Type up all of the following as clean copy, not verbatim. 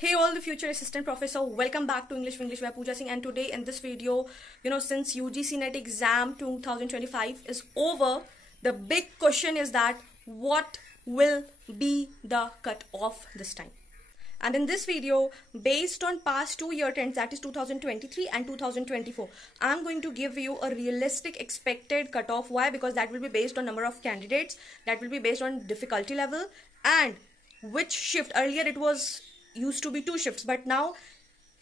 Hey all the future assistant professor, welcome back to English by Pooja Singh. And today in this video, since UGC NET exam 2025 is over, the big question is that what will be the cut-off this time? And in this video, based on past 2-year trends, that is 2023 and 2024, I'm going to give you a realistic expected cutoff. Why? Because that will be based on number of candidates, that will be based on difficulty level, and which shift. Earlier it was used to be 2 shifts, but now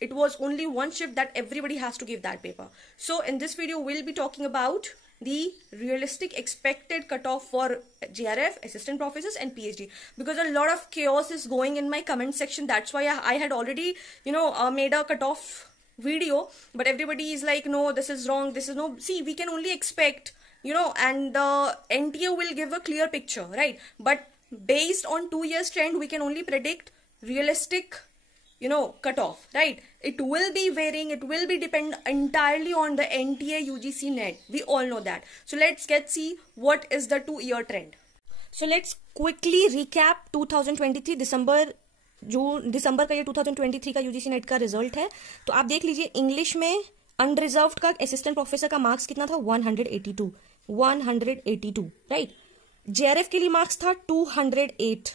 it was only 1 shift that everybody has to give that paper. So in this video, we'll be talking about the realistic expected cutoff for JRF, assistant professors and PhD, because a lot of chaos is going in my comment section. That's why I had already made a cutoff video, but everybody is like, no, this is wrong, this is no. See, we can only expect, and the NTA will give a clear picture, right? But based on 2 years trend, we can only predict realistic cutoff, right? It will be varying, it will be depend entirely on the NTA UGC NET. We all know that. So let's see what is the 2-year trend. So let's quickly recap 2023 दिसंबर का ये 2023 का UGC NET का result है. तो आप देख लीजिए, English में अनरिजर्व्ड का असिस्टेंट प्रोफेसर का मार्क्स कितना था? 182, राइट? JRF के लिए मार्क्स था 208.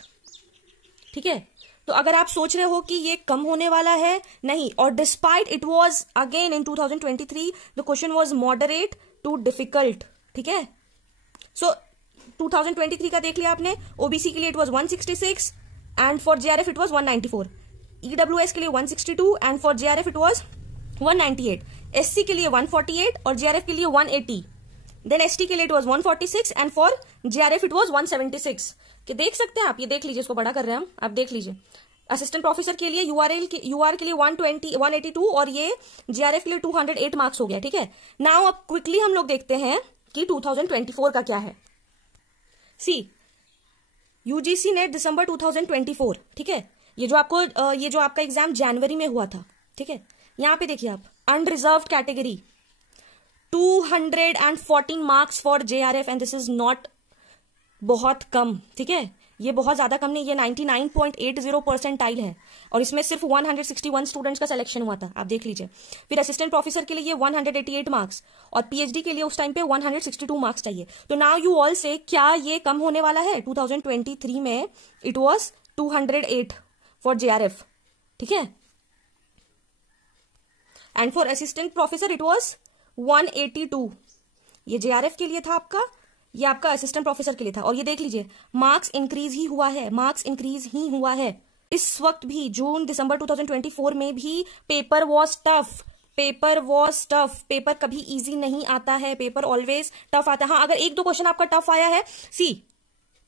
ठीक है, तो अगर आप सोच रहे हो कि ये कम होने वाला है, नहीं. और despite it was again in 2023 the question was moderate to difficult. ठीक है, सो 2023 का देख लिया आपने. ओबीसी के लिए it was 166 and for JRF it was 194. EWS के लिए 162 and for JRF it was 198. SC के लिए 148 और JRF के लिए 180. देन ST के लिए it was 146 and for JRF it was 176. कि देख सकते हैं आप, ये देख लीजिए, इसको बड़ा कर रहे हैं हम, आप देख लीजिए. असिस्टेंट प्रोफेसर के लिए UR के लिए 182 और ये JRF के लिए 208 मार्क्स हो गया. ठीक है, नाउ अब क्विकली हम लोग देखते हैं कि 2024 का क्या है. सी, UGC NET दिसंबर 2024. ठीक है, ये जो आपका एग्जाम जनवरी में हुआ था. ठीक है, यहां पे देखिए आप, unreserved category 214 marks for JRF and this is not बहुत कम. ठीक है, ये बहुत ज्यादा कम नहीं, ये 99.80 परसेंटाइल है और इसमें सिर्फ 161 स्टूडेंट्स का सिलेक्शन हुआ था. आप देख लीजिए. फिर असिस्टेंट प्रोफेसर के लिए ये 188 मार्क्स और PhD के लिए उस टाइम पे 162 मार्क्स चाहिए. तो नाउ यू ऑल से, क्या ये कम होने वाला है? 2023 में इट वाज 208 फॉर JRF. ठीक है, and for assistant professor it was 182. ये JRF के लिए था आपका, ये आपका असिस्टेंट प्रोफेसर के लिए था. और ये देख लीजिए, मार्क्स इंक्रीज ही हुआ है. इस वक्त भी दिसंबर 2024 में भी पेपर वॉज टफ. पेपर कभी इजी नहीं आता है, पेपर ऑलवेज टफ आता है. हाँ, अगर 1-2 क्वेश्चन आपका टफ आया है, सी,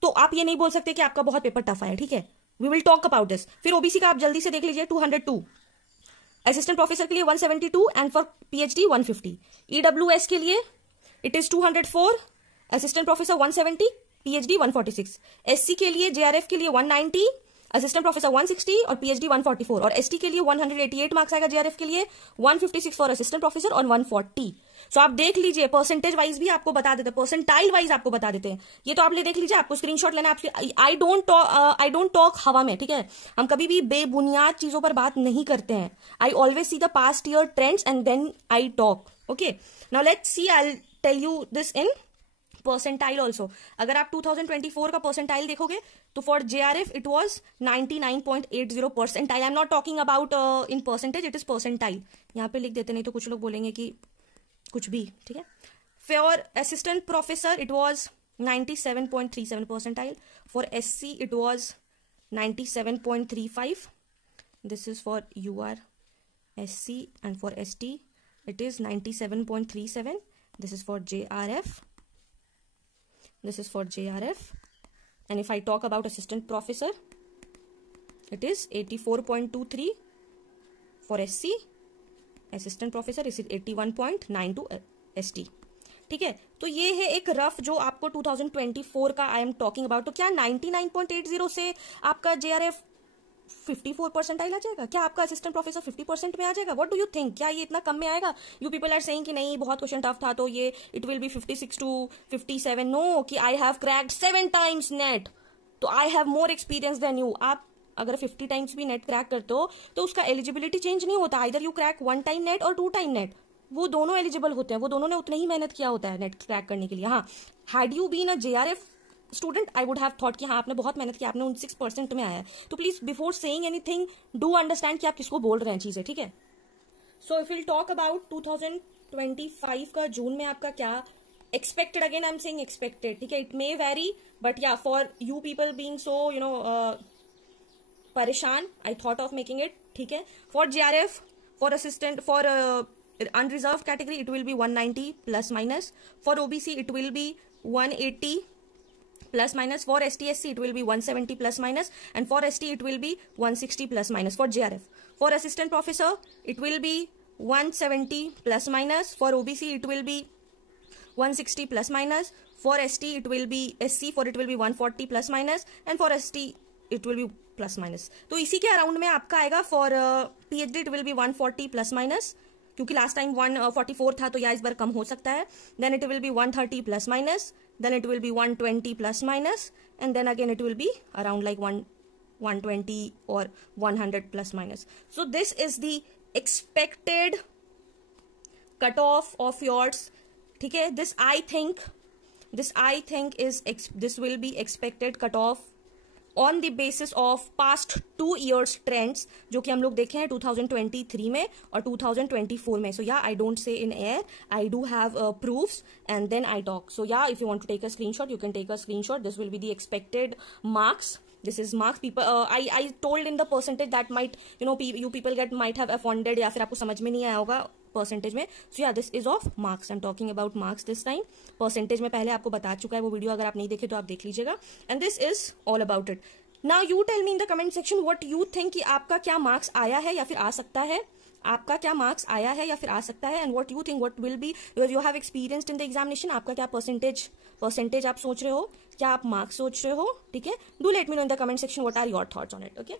तो आप ये नहीं बोल सकते कि आपका बहुत पेपर टफ आया. ठीक है, we will talk about this. फिर ओबीसी का आप जल्दी से देख लीजिए, 202. असिस्टेंट प्रोफेसर के लिए 172 एंड फॉर PhD 150. EWS के लिए it is 204, assistant professor 170, PhD 146. SC के लिए, JRF के लिए 190, असिस्टेंट प्रोफेसर 160 और PhD 144. और ST के लिए 188 मार्क्स आएगा. JRF के लिए 156 फॉर असिस्टेंट प्रोफेसर और 140. सो आप देख लीजिए, परसेंटेज वाइज भी आपको बता देते हैं, परसेंटाइल वाइज आपको बता देते हैं. ये तो आप ले देख लीजिए, आपको स्क्रीनशॉट लेना है. आई डोंट टॉक हवा में. ठीक है, हम कभी भी बेबुनियाद चीजों पर बात नहीं करते हैं. I always see the past year trends and then I talk. Okay, now let's see, I tell you this in percentile also. अगर आप 2024 का परसेंटाइल देखोगे तो for JRF it was 99.80 percentile. I am not talking about in percentage, it is percentile. यहाँ पे लिख देते, नहीं तो कुछ लोग बोलेंगे कि कुछ भी. ठीक है, for assistant professor it was 97.37 percentile. For SC it was 97.35. This is for UR, SC and for ST it is 97.37. This is for JRF. And if I talk about assistant professor, it is 84.23 for SC. Assistant professor is 81.92 ST. ठीक है, तो ये है एक rough जो आपको 2024 का I am talking about. तो क्या 99.80 से आपका JRF 54% आ जाएगा? क्या आपका असिस्टेंट प्रोफेसर 50% में आ जाएगा? What do you think? क्या ये इतना कम में आएगा? यू पीपल आर सेइंग कि नहीं, बहुत क्वेश्चन टफ था तो ये it will B 56 to 57. No, कि I have cracked 7 times net, तो I have more experience then you. आप अगर 50 टाइम्स भी नेट क्रैक करते हो तो उसका एलिजिबिलिटी चेंज नहीं होता, either you crack 1 time net और 2 टाइम नेट, वो दोनों एलिजिबल होते हैं, वो दोनों ने उतने ही मेहनत किया होता है नेट क्रैक करने के लिए। हाँ, had you been a JRF student I would have thought कि हाँ आपने बहुत मेहनत की, आपने 69% में आया है, तो please before saying anything do understand कि आप किसको बोल रहे हैं चीजें, ठीक है। So if will talk about 2025 का जून में आपका क्या expected, again I am saying expected, ठीक है, it may vary, but yeah for you people being so you know परेशान, I thought of making it, ठीक है। For JRF, for assistant, for unreserved category it will be 190 plus minus, for OBC it will be 180 plus minus, for ST/SC it will be 170 plus minus, and for ST it will be 160 plus minus for JRF. For assistant professor it will be 170 plus minus, for OBC it will be 160 plus minus, for ST it will be SC, for it will be 140 plus minus, and for ST it will be plus minus. तो इसी के around में आपका आएगा। For PhD it will be 140 plus minus, क्योंकि last time 144 था तो या इस बार कम हो सकता है। Then it will be 130 plus minus, then it will be 120 plus minus, and then again it will be around like 120 और 100 plus minus. So this is the expected cut off of yours, ठीक है। This I think this will be expected cut off on the basis of past 2 years trends जो कि हम लोग देखे हैं 2023 में और 2024 में। सो या I don't say in air, I do have proofs and then I talk. So yeah if you want to take a screenshot you can take a screenshot, this will be the expected marks, this is marks people I told in the percentage that might you people might have offended या फिर आपको समझ में नहीं आया होगा percentage में। सो या this is of marks, I am talking about marks this time. Percentage में पहले आपको बता चुका है वो वीडियो, अगर आप नहीं देखे तो आप देख लीजिएगा। And this is all about it. Now you tell me in the comment section what you think कि आपका क्या मार्क्स आया है या फिर आ सकता है, आपका क्या मार्क्स आया है या फिर आ सकता है, and what you think what will be you have experienced in the examination, आपका क्या परसेंटेज आप सोच रहे हो, क्या आप मार्क्स सोच रहे हो, ठीक है। Do let me know in the comment section what are your thoughts on it, okay.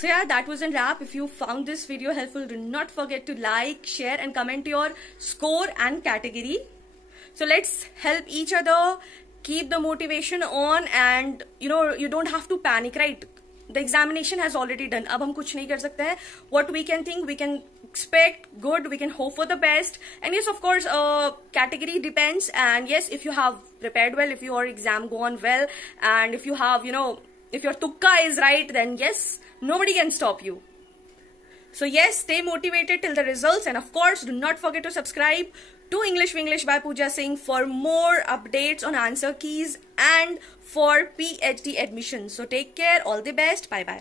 So yeah, that was a wrap. If you found this video helpful, do not forget to like, share and comment your score and category. So let's help each other, keep the motivation on, and you don't have to panic, right? The examination has already done. अब हम कुछ नहीं कर सकते हैं. What we can think, we can expect good, we can hope for the best. And yes, of course, category depends. And yes, if you have prepared well, if your exam gone well, and if you have, if your tukka is right, then yes, nobody can stop you. So yes, stay motivated till the results, and of course do not forget to subscribe to English Winglish by Pooja Singh for more updates on answer keys and for PhD admissions. So take care, all the best, bye bye.